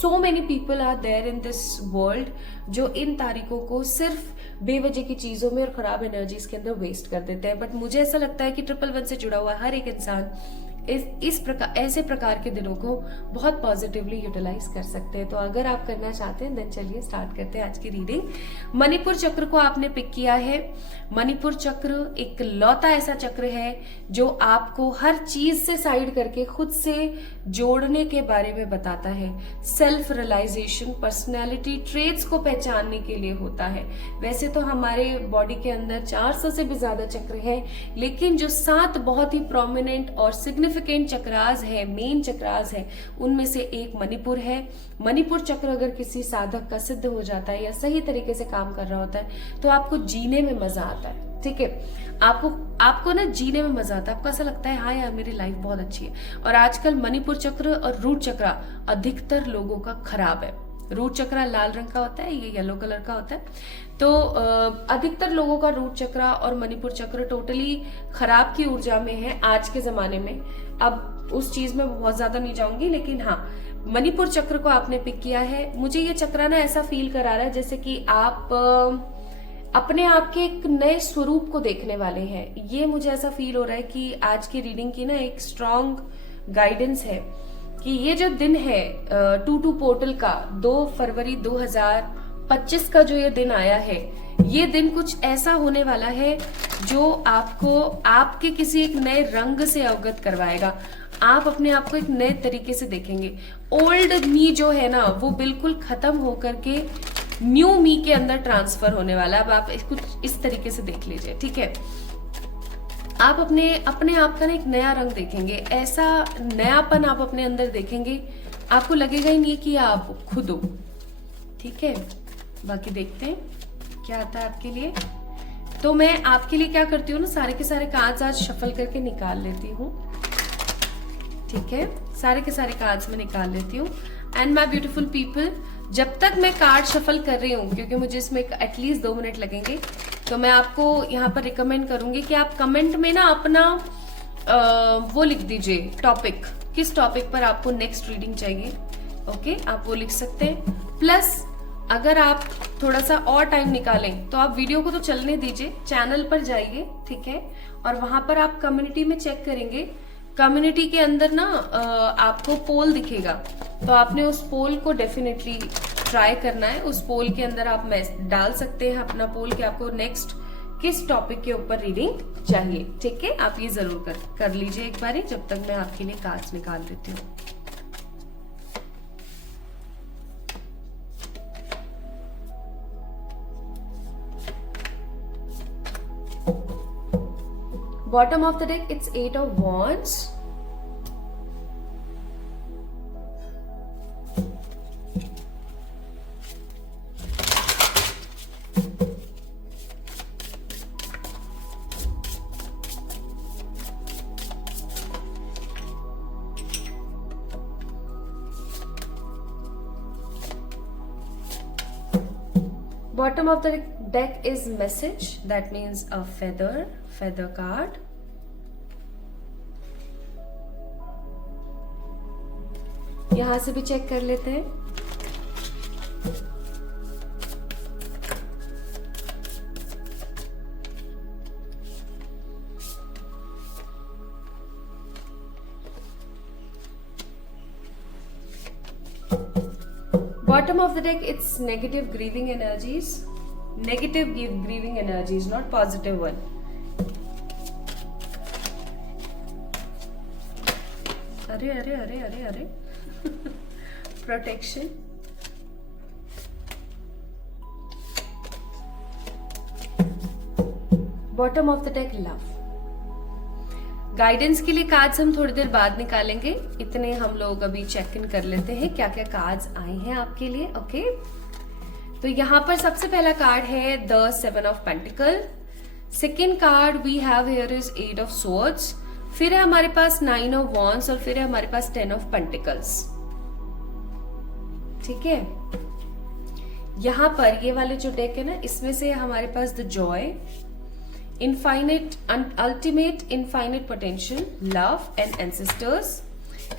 so many people are there in this world जो इन तारीखों को सिर्फ बेवजह की चीजों में और खराब एनर्जीज के अंदर वेस्ट कर देते हैं। बट मुझे ऐसा लगता है कि 111 से जुड़ा हुआ हर एक इंसान ऐसे प्रकार के दिनों को बहुत पॉजिटिवली यूटिलाइज कर सकते हैं। तो अगर आप करना चाहते हैं देन चलिए स्टार्ट करते हैं आज की रीडिंग। मणिपुर चक्र को आपने पिक किया है। मणिपुर चक्र एक लौता ऐसा चक्र है जो आपको हर चीज से साइड करके खुद से जोड़ने के बारे में बताता है। सेल्फ रियलाइजेशन, पर्सनैलिटी ट्रेट्स को पहचानने के लिए होता है। वैसे तो हमारे बॉडी के अंदर 400 से भी ज्यादा चक्र है, लेकिन जो 7 बहुत ही प्रोमिनेंट और सिग्निफिकेंट चक्रास है, मेन चक्रास है, उनमें से एक मणिपुर है। मणिपुर चक्र अगर किसी साधक का सिद्ध हो जाता है या सही तरीके से काम कर रहा होता है तो आपको जीने में मजा आता है। ठीक है, आपको ना जीने में मजा आता है, आपको ऐसा लगता है हाँ यार मेरी लाइफ बहुत अच्छी है। और आजकल मणिपुर चक्र और रूट चक्र अधिकतर लोगों का खराब है। रूट चक्र लाल रंग का होता है, ये येलो कलर का होता है। तो अधिकतर लोगों का रूट चक्र और मणिपुर चक्र टोटली खराब की ऊर्जा में है आज के जमाने में। अब उस चीज में बहुत ज्यादा नहीं जाऊंगी, लेकिन हाँ, मणिपुर चक्र को आपने पिक किया है। मुझे ये चक्र ना ऐसा फील करा रहा है जैसे कि आप अपने आप के एक नए स्वरूप को देखने वाले हैं। ये मुझे ऐसा फील हो रहा है कि आज की रीडिंग की ना एक स्ट्रॉन्ग गाइडेंस है कि ये जो दिन है 2-2 पोर्टल का 2 फरवरी 2025 का जो ये दिन आया है, ये दिन कुछ ऐसा होने वाला है जो आपको आपके किसी एक नए रंग से अवगत करवाएगा। आप अपने आप को एक नए तरीके से देखेंगे। ओल्ड मी जो है ना वो बिल्कुल खत्म होकर के न्यू मी के अंदर ट्रांसफर होने वाला है। अब आप कुछ इस तरीके से देख लीजिए। ठीक है, आप अपने आप का ना एक नया रंग देखेंगे, ऐसा नयापन आप अपने अंदर देखेंगे, आपको लगेगा ही नहीं कि आप खुद हो। ठीक है, बाकी देखते हैं क्या आता है आपके लिए। तो मैं आपके लिए क्या करती हूँ ना, सारे के सारे कार्ड्स आज शफल करके निकाल लेती हूँ। ठीक है, सारे के सारे कार्ड्स में निकाल लेती हूँ। एंड माय ब्यूटीफुल पीपल, जब तक मैं कार्ड शफल कर रही हूँ, क्योंकि मुझे इसमें एटलीस्ट 2 मिनट लगेंगे, तो मैं आपको यहाँ पर रिकमेंड करूंगी कि आप कमेंट में ना अपना वो लिख दीजिए टॉपिक, किस टॉपिक पर आपको नेक्स्ट रीडिंग चाहिए। ओके, आप वो लिख सकते हैं। प्लस अगर आप थोड़ा सा और टाइम निकालें तो आप वीडियो को तो चलने दीजिए, चैनल पर जाइए, ठीक है, और वहां पर आप कम्युनिटी में चेक करेंगे। कम्युनिटी के अंदर ना आपको पोल दिखेगा, तो आपने उस पोल को डेफिनेटली ट्राई करना है। उस पोल के अंदर आप डाल सकते हैं अपना पोल कि आपको नेक्स्ट किस टॉपिक के ऊपर रीडिंग चाहिए, ठीक है। आप ये जरूर कर लीजिए एक बार, जब तक मैं आपके लिए कार्ड्स निकाल देती हूँ। Bottom of the deck, it's 8 of Wands. Bottom of the deck is message, that means a feather card. यहां से भी चेक कर लेते हैं। Bottom of the deck, it's negative grieving energies. Negative grieving energies, not positive one. अरे protection. Bottom of the deck, love. Guidance के लिए cards हम थोड़ी देर बाद निकालेंगे, इतने हम लोग अभी चेक इन कर लेते हैं क्या क्या कार्ड्स आए हैं आपके लिए। ओके, तो यहां पर सबसे पहला कार्ड है the 7 of pentacle. Second card we have here is 8 of swords. फिर है हमारे पास 9 ऑफ वॉन्ड्स और फिर है हमारे पास 10 ऑफ पेंटिकल्स, ठीक है। यहां पर ये वाले जो डेक है ना, इसमें से हमारे पास the joy, infinite, ultimate, infinite potential, love and ancestors.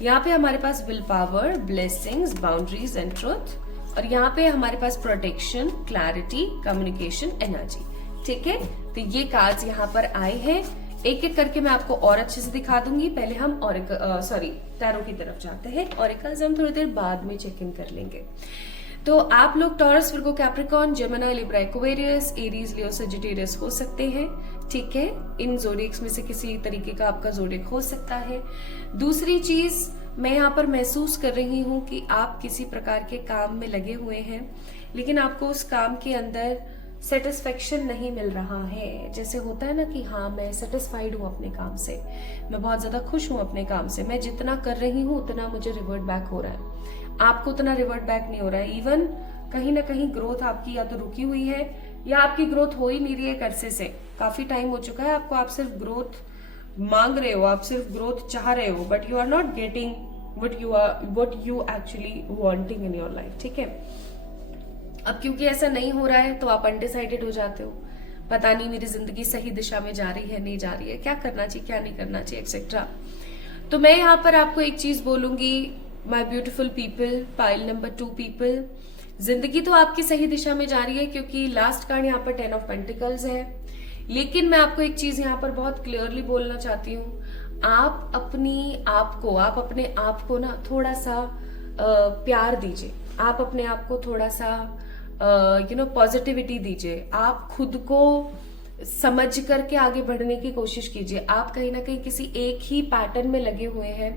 यहाँ पे हमारे पास will power, blessings, boundaries and truth, और यहाँ पे हमारे पास प्रोटेक्शन, क्लैरिटी, कम्युनिकेशन, एनर्जी, ठीक है। तो ये कार्ड्स यहाँ पर आए हैं, एक एक करके मैं आपको और अच्छे से दिखा दूंगी। पहले हम टैरो की तरफ जाते हैं। ऑरिकल्स हम थोड़ी देर बाद में चेक इन कर लेंगे। तो आप लोग Taurus, Virgo, Capricorn, Gemini, Libra, Aquarius, Aries, Leo, Sagittarius हो सकते हैं, ठीक है। इन जोडिएक्स में से किसी तरीके का आपका जोडिएक हो सकता है। दूसरी चीज मैं यहाँ पर महसूस कर रही हूँ कि आप किसी प्रकार के काम में लगे हुए हैं, लेकिन आपको उस काम के अंदर सेटिस्फेक्शन नहीं मिल रहा है। जैसे होता है ना कि हाँ, मैं सेटिस्फाइड हूँ अपने काम से, मैं बहुत ज्यादा खुश हूँ अपने काम से, मैं जितना कर रही हूँ उतना मुझे रिवर्ट बैक हो रहा है, आपको उतना रिवर्ट बैक नहीं हो रहा है। इवन कहीं ना कहीं ग्रोथ आपकी या तो रुकी हुई है या आपकी ग्रोथ हो ही नहीं रही है अरसे से, काफी टाइम हो चुका है आपको, आप सिर्फ ग्रोथ मांग रहे हो, आप सिर्फ ग्रोथ चाह रहे हो, but you are not getting what you actually wanting in your life, ठीक है। अब क्योंकि ऐसा नहीं हो रहा है तो आप अनडिसाइडेड हो जाते हो, पता नहीं मेरी जिंदगी सही दिशा में जा रही है, नहीं जा रही है, क्या करना चाहिए, क्या नहीं करना चाहिए, एक्सेट्रा। तो मैं यहाँ पर आपको एक चीज बोलूंगी, माई beautiful people, pile number 2 people, जिंदगी तो आपकी सही दिशा में जा रही है, क्योंकि लास्ट कार्ड यहाँ पर 10 ऑफ पेंटिकल्स है। लेकिन मैं आपको एक चीज यहाँ पर बहुत क्लियरली बोलना चाहती हूँ, आप अपने आप को ना थोड़ा सा प्यार दीजिए, आप अपने आप को थोड़ा सा पॉजिटिविटी दीजिए, आप खुद को समझ करके आगे बढ़ने की कोशिश कीजिए। आप कहीं ना कहीं किसी एक ही पैटर्न में लगे हुए हैं,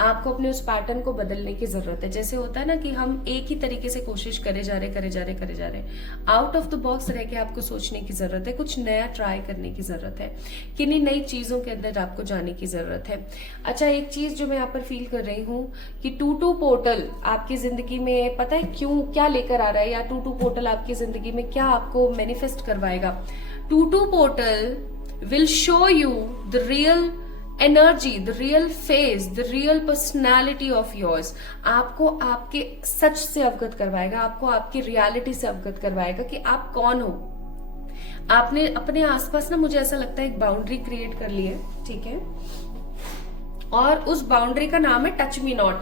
आपको अपने उस पैटर्न को बदलने की जरूरत है। जैसे होता है ना कि हम एक ही तरीके से कोशिश करे जा रहे, आउट ऑफ द बॉक्स रह के आपको सोचने की जरूरत है, कुछ नया ट्राई करने की जरूरत है, किन्हीं नई चीजों के अंदर आपको जाने की जरूरत है। अच्छा, एक चीज जो मैं यहाँ पर फील कर रही हूँ कि 2-2 पोर्टल आपकी जिंदगी में पता है क्यों, क्या लेकर आ रहा है, या 2-2 पोर्टल आपकी जिंदगी में क्या आपको मैनिफेस्ट करवाएगा। 2-2 portal will show you the real energy, the real face, the real personality of yours. आपको आपके सच से अवगत करवाएगा, आपको आपकी रियलिटी से अवगत करवाएगा कि आप कौन हो। आपने अपने आसपास ना, मुझे ऐसा लगता है, एक बाउंड्री क्रिएट कर ली है, ठीक है। और उस बाउंड्री का नाम है टच मी नॉट।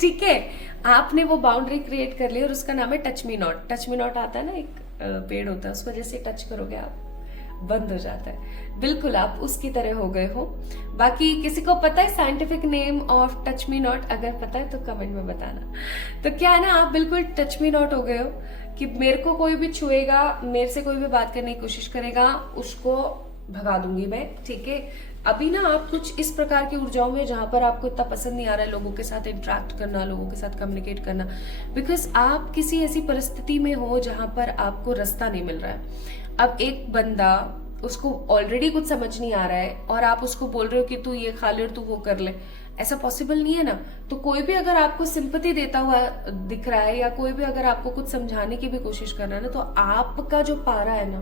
ठीक है, आपने वो बाउंड्री क्रिएट कर ली और उसका नाम है touch me not. Touch me not आता है ना, एक पेड़ होता है, उसको जैसे टच करोगे आप बंद हो जाता है। बिल्कुल आप उसकी तरह हो गए हो। बाकी किसी को पता है scientific name of touch me not? अगर पता है तो कमेंट में बताना। तो क्या है ना, आप बिल्कुल टच मी नॉट हो गए हो कि मेरे को कोई भी छुएगा, मेरे से कोई भी बात करने की कोशिश करेगा, उसको भगा दूंगी मैं। ठीक है, अभी ना आप कुछ इस प्रकार की ऊर्जाओं में जहां पर आपको इतना पसंद नहीं आ रहा है लोगों के साथ इंटरेक्ट करना, लोगों के साथ कम्युनिकेट करना, बिकॉज आप किसी ऐसी परिस्थिति में हो जहां पर आपको रास्ता नहीं मिल रहा है। अब एक बंदा, उसको ऑलरेडी कुछ समझ नहीं आ रहा है और आप उसको बोल रहे हो कि तू ये खा ले और तू वो कर ले, ऐसा पॉसिबल नहीं है ना। तो कोई भी अगर आपको सिंपैथी देता हुआ दिख रहा है या कोई भी अगर आपको कुछ समझाने की भी कोशिश कर रहा है ना, तो आपका जो पारा है ना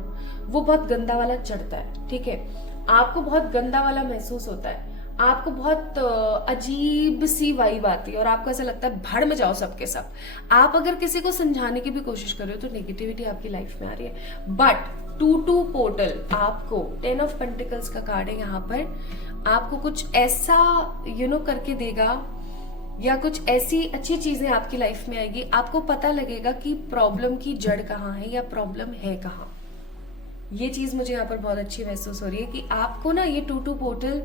वो बहुत गंदा वाला चढ़ता है। ठीक है, आपको बहुत गंदा वाला महसूस होता है, आपको बहुत अजीब सी वाइब आती है और आपको ऐसा लगता है भड़ में जाओ सबके सब। आप अगर किसी को समझाने की भी कोशिश कर रहे हो तो नेगेटिविटी आपकी लाइफ में आ रही है। बट 2-2 पोर्टल आपको 10 ऑफ पेंटिकल्स का कार्ड है, यहाँ पर आपको कुछ ऐसा करके देगा या कुछ ऐसी अच्छी चीजें आपकी लाइफ में आएगी। आपको पता लगेगा कि प्रॉब्लम की जड़ कहाँ है या प्रॉब्लम है कहाँ। ये चीज मुझे यहाँ पर बहुत अच्छी महसूस हो रही है कि आपको ना ये 2-2 पोर्टल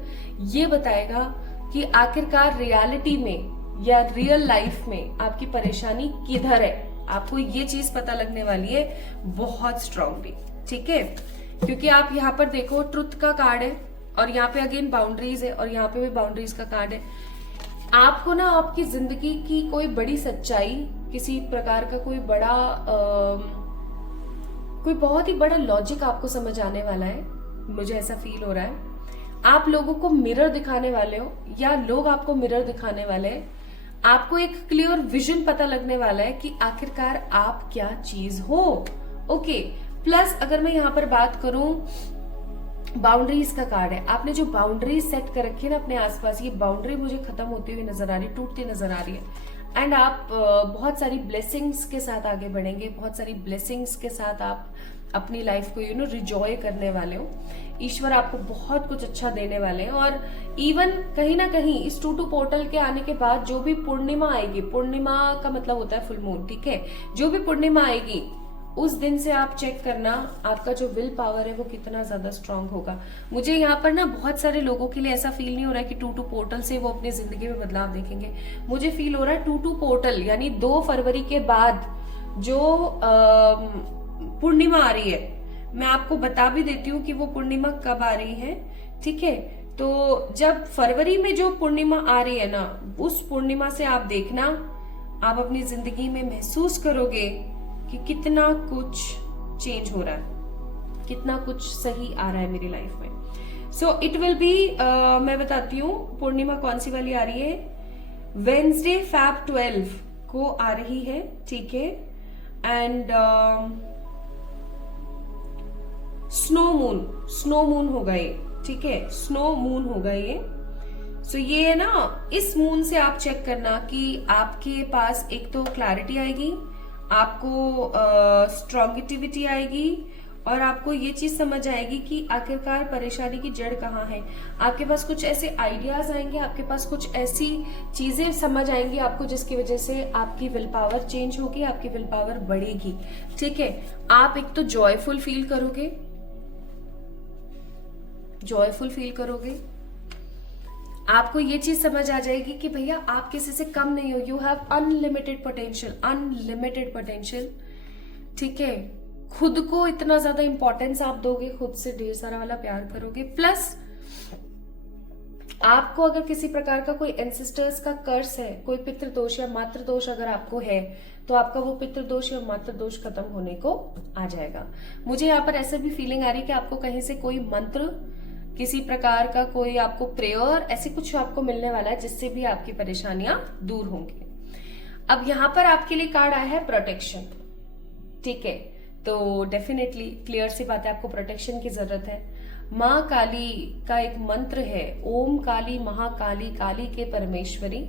ये बताएगा कि आखिरकार रियलिटी में या रियल लाइफ में आपकी परेशानी किधर है। आपको ये चीज पता लगने वाली है बहुत स्ट्रांगली। ठीक है, क्योंकि आप यहाँ पर देखो ट्रुथ का कार्ड है और यहाँ पे अगेन बाउंड्रीज है और यहाँ पे भी बाउंड्रीज का कार्ड है। आपको ना आपकी जिंदगी की कोई बड़ी सच्चाई, किसी प्रकार का कोई बड़ा कोई बहुत ही बड़ा लॉजिक आपको समझ आने वाला है, मुझे ऐसा फील हो रहा है। आप लोगों को मिरर दिखाने वाले हो या लोग आपको मिरर दिखाने वाले हैं। आपको एक क्लियर विजन पता लगने वाला है कि आखिरकार आप क्या चीज हो। ओके, प्लस अगर मैं यहाँ पर बात करूं, बाउंड्रीज का कार्ड है। आपने जो बाउंड्रीज सेट कर रखी है ना अपने आसपास, ये बाउंड्री मुझे खत्म होती हुई नजर आ रही है, टूटती नजर आ रही है। एंड आप बहुत सारी ब्लेसिंग्स के साथ आगे बढ़ेंगे, बहुत सारी ब्लेसिंग्स के साथ आप अपनी लाइफ को रिजॉय करने वाले हो। ईश्वर आपको बहुत कुछ अच्छा देने वाले हैं। और इवन कहीं ना कहीं इस 2-2 पोर्टल के आने के बाद जो भी पूर्णिमा आएगी, पूर्णिमा का मतलब होता है फुल मून, ठीक है, जो भी पूर्णिमा आएगी उस दिन से आप चेक करना आपका जो विल पावर है वो कितना ज्यादा स्ट्रांग होगा। मुझे यहाँ पर ना बहुत सारे लोगों के लिए ऐसा फील नहीं हो रहा है कि 2-2 पोर्टल से वो अपनी जिंदगी में बदलाव देखेंगे। मुझे फील हो रहा है 2-2 पोर्टल यानी 2 फरवरी के बाद जो पूर्णिमा आ रही है, मैं आपको बता भी देती हूँ कि वो पूर्णिमा कब आ रही है। ठीक है, तो जब फरवरी में जो पूर्णिमा आ रही है ना, उस पूर्णिमा से आप देखना, आप अपनी जिंदगी में महसूस करोगे कि कितना कुछ चेंज हो रहा है, कितना कुछ सही आ रहा है मेरी लाइफ में। सो इट विल बी, मैं बताती हूँ पूर्णिमा कौन सी वाली आ रही है। वेंसडे Feb 12 को आ रही है। ठीक है, एंड स्नो मून होगा ये। ठीक है, स्नो मून होगा ये। सो ये है ना, इस मून से आप चेक करना कि आपके पास एक तो क्लैरिटी आएगी, आपको स्ट्रॉन्गिटिविटी आएगी और आपको ये चीज समझ आएगी कि आखिरकार परेशानी की जड़ कहाँ है। आपके पास कुछ ऐसे आइडियाज आएंगे, आपके पास कुछ ऐसी चीजें समझ आएंगी आपको जिसकी वजह से आपकी विल पावर चेंज होगी, आपकी विल पावर बढ़ेगी। ठीक है, आप एक तो जॉयफुल फील करोगे, आपको ये चीज समझ आ जाएगी कि भैया आप किसी से कम नहीं हो, यू हैव अनलिमिटेड पोटेंशियल। ठीक है, खुद को इतना ज्यादा इंपॉर्टेंस आप दोगे, खुद से ढेर सारा वाला प्यार करोगे। प्लस आपको अगर किसी प्रकार का कोई एंसेस्टर्स का कर्स है, कोई पितृ दोष या मातृ दोष अगर आपको है, तो आपका वो पितृ दोष या मातृ दोष खत्म होने को आ जाएगा। मुझे यहाँ पर ऐसा भी फीलिंग आ रही है कि आपको कहीं से कोई मंत्र, किसी प्रकार का कोई आपको प्रेयर, ऐसे कुछ आपको मिलने वाला है जिससे भी आपकी परेशानियां दूर होंगी। अब यहाँ पर आपके लिए कार्ड आया है प्रोटेक्शन। ठीक है, तो डेफिनेटली क्लियर सी बात है, आपको प्रोटेक्शन की जरूरत है। माँ काली का एक मंत्र है, ओम काली महाकाली काली के परमेश्वरी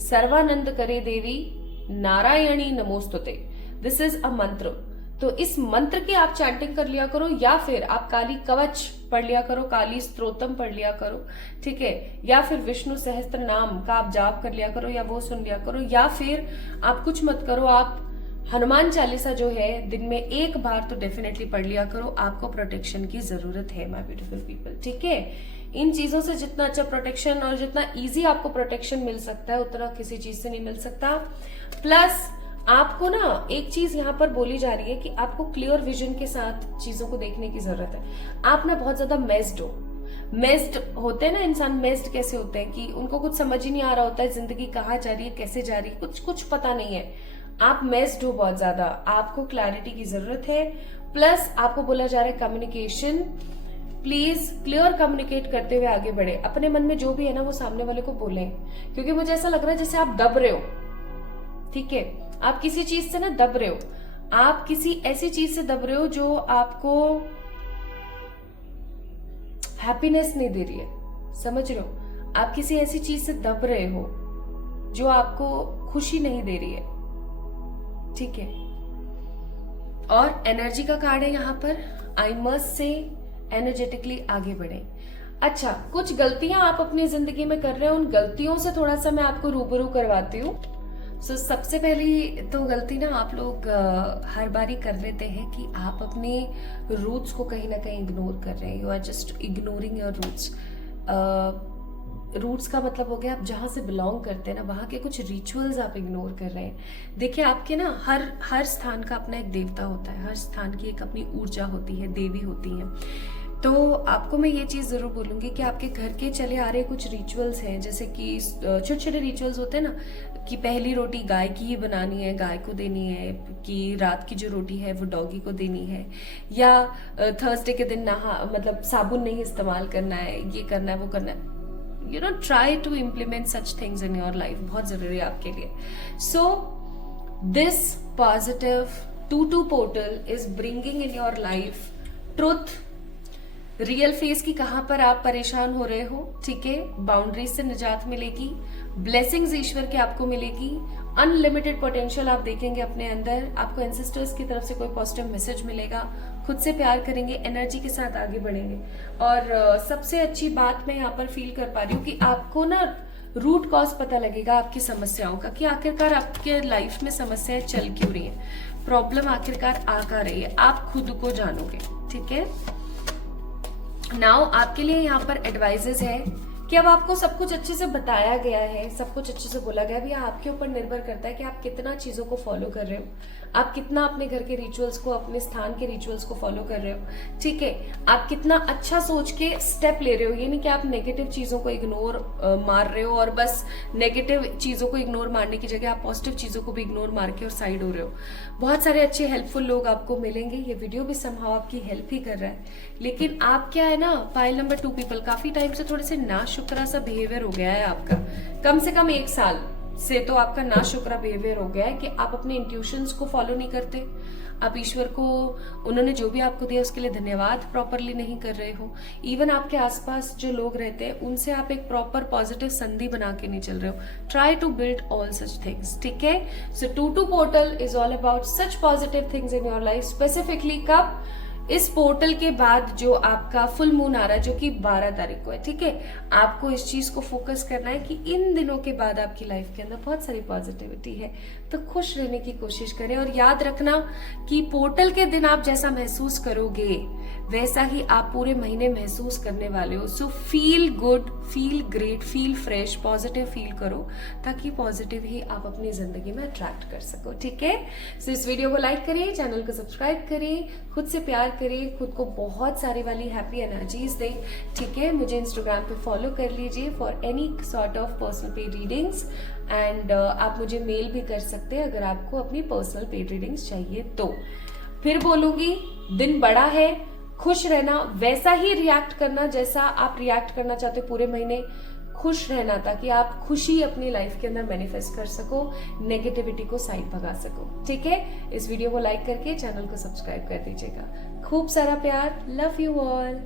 सर्वानंद करे देवी नारायणी नमोस्तुते। दिस इज अ मंत्र तो इस मंत्र की आप चैंटिंग कर लिया करो, या फिर आप काली कवच पढ़ लिया करो, काली स्तोत्रम पढ़ लिया करो, ठीक है, या फिर विष्णु सहस्त्र नाम का आप जाप कर लिया करो या वो सुन लिया करो, या फिर आप कुछ मत करो, आप हनुमान चालीसा जो है दिन में एक बार तो डेफिनेटली पढ़ लिया करो। आपको प्रोटेक्शन की जरूरत है माय ब्यूटीफुल पीपल, ठीक है। इन चीजों से जितना अच्छा प्रोटेक्शन और जितना इजी आपको प्रोटेक्शन मिल सकता है उतना किसी चीज से नहीं मिल सकता। प्लस आपको ना एक चीज यहाँ पर बोली जा रही है कि आपको क्लियर विजन के साथ चीजों को देखने की जरूरत है। आप ना बहुत ज्यादा मेस्ड होते हैं ना इंसान। मेस्ड कैसे होते हैं कि उनको कुछ समझ ही नहीं आ रहा होता है, जिंदगी कहाँ जा रही है, कैसे जा रही है, कुछ पता नहीं है। आप मेस्ड हो बहुत ज्यादा, आपको क्लैरिटी की जरूरत है। प्लस आपको बोला जा रहा है कम्युनिकेशन, प्लीज क्लियर कम्युनिकेट करते हुए आगे बढ़े। अपने मन में जो भी है ना वो सामने वाले को बोलें, क्योंकि मुझे ऐसा लग रहा है जैसे आप दब रहे हो, ठीक है। आप किसी चीज से ना दब रहे हो, आप किसी ऐसी चीज से दब रहे हो जो आपको हैप्पीनेस नहीं दे रही है, समझ रहे हो। आप किसी ऐसी चीज से दब रहे हो जो आपको खुशी नहीं दे रही है, ठीक है। और एनर्जी का कार्ड है यहाँ पर, आई मस्ट से एनर्जेटिकली आगे बढ़े। अच्छा, कुछ गलतियां आप अपनी जिंदगी में कर रहे हो, उन गलतियों से थोड़ा सा मैं आपको रूबरू करवाती हूँ। सबसे पहली तो गलती ना आप लोग हर बारी कर लेते हैं कि आप अपने रूट्स को कहीं ना कहीं इग्नोर कर रहे हैं। You are just ignoring your roots. Roots का मतलब हो गया आप जहां से बिलोंग करते हैं ना वहां के कुछ रिचुअल्स आप इग्नोर कर रहे हैं। देखिए आपके ना हर स्थान का अपना एक देवता होता है, हर स्थान की एक अपनी ऊर्जा होती है, देवी होती है। तो आपको मैं ये चीज जरूर बोलूंगी कि आपके घर के चले आ रहे कुछ रिचुअल्स हैं, जैसे कि छोटे छोटे रिचुअल्स होते हैं ना कि पहली रोटी गाय की ही बनानी है, गाय को देनी है, कि रात की जो रोटी है वो डॉगी को देनी है, या थर्सडे के दिन मतलब साबुन नहीं इस्तेमाल करना है, ये करना है वो करना है। You know, try to implement such things in your life, बहुत जरूरी है आपके लिए। So this positive 2-2 portal is bringing in your life truth, real face की कहां पर आप परेशान हो रहे हो, ठीक है। बाउंड्रीज से निजात मिलेगी, ब्लेसिंग्स ईश्वर के आपको मिलेगी, अनलिमिटेड पोटेंशियल आप देखेंगे अपने अंदर, आपको एंसेस्टर्स की तरफ से कोई पॉजिटिव मैसेज मिलेगा, खुद से प्यार करेंगे, एनर्जी के साथ आगे बढ़ेंगे। और सबसे अच्छी बात मैं यहाँ पर फील कर पा रही हूँ कि आपको ना रूट कॉज पता लगेगा आपकी समस्याओं का, कि आखिरकार आपके लाइफ में समस्याएं चल क्यों रही है, प्रॉब्लम आखिरकार आ कहाँ रही है, आप खुद को जानोगे, ठीक है। नाउ आपके लिए यहाँ पर एडवाइजेस है कि अब आपको सब कुछ अच्छे से बताया गया है, सब कुछ अच्छे से बोला गया है। भैया आपके ऊपर निर्भर करता है कि आप कितना चीजों को फॉलो कर रहे हो, आप कितना अपने घर के रिचुअल्स को, अपने स्थान के रिचुअल्स को फॉलो कर रहे हो, ठीक है। आप कितना अच्छा सोच के स्टेप ले रहे हो। ये नहीं कि आप नेगेटिव चीजों को इग्नोर मार रहे हो और बस नेगेटिव चीजों को इग्नोर मारने की जगह आप पॉजिटिव चीजों को भी इग्नोर मार के और साइड हो रहे हो। बहुत सारे अच्छे हेल्पफुल लोग आपको मिलेंगे, ये वीडियो भी समहाउ आपकी हेल्प ही कर रहा है। लेकिन आप क्या है ना, पाइल नंबर 2 पीपल, काफी टाइम से थोड़े से नाशुक्रा सा बिहेवियर हो गया है आपका, कम से कम 1 साल से तो आपका नाशुक्रा बिहेवियर हो गया है कि आप अपने इंट्यूशंस को फॉलो नहीं करते, आप ईश्वर को, उन्होंने जो भी आपको दिया उसके लिए धन्यवाद प्रॉपरली नहीं कर रहे हो। इवन आपके आसपास जो लोग रहते हैं उनसे आप एक प्रॉपर पॉजिटिव संधि बना के नहीं चल रहे हो। Try to build all such things, ठीक है। So 2-2 portal is all about such positive things in your life. Specifically कब, इस पोर्टल के बाद जो आपका फुल मून आ रहा है जो कि 12 तारीख को है, ठीक है। आपको इस चीज को फोकस करना है कि इन दिनों के बाद आपकी लाइफ के अंदर बहुत सारी पॉजिटिविटी है, तो खुश रहने की कोशिश करें। और याद रखना कि पोर्टल के दिन आप जैसा महसूस करोगे वैसा ही आप पूरे महीने महसूस करने वाले हो। So feel good, feel great, feel fresh, positive feel करो, ताकि पॉजिटिव ही आप अपनी जिंदगी में अट्रैक्ट कर सको, ठीक है। सो इस वीडियो को लाइक करें, चैनल को सब्सक्राइब करें, खुद से प्यार करें, खुद को बहुत सारी वाली हैप्पी एनर्जीज दें, ठीक है। मुझे इंस्टाग्राम पे फॉलो कर लीजिए for any sort of personal paid readings, and आप मुझे मेल भी कर सकते हैं अगर आपको अपनी पर्सनल पेड रीडिंग्स चाहिए तो। फिर बोलूंगी, दिन बड़ा है, खुश रहना, वैसा ही रिएक्ट करना जैसा आप रिएक्ट करना चाहते हो पूरे महीने। खुश रहना ताकि आप खुशी अपनी लाइफ के अंदर मैनिफेस्ट कर सको, नेगेटिविटी को साइड भगा सको, ठीक है। इस वीडियो को लाइक करके चैनल को सब्सक्राइब कर दीजिएगा। खूब सारा प्यार, लव यू ऑल।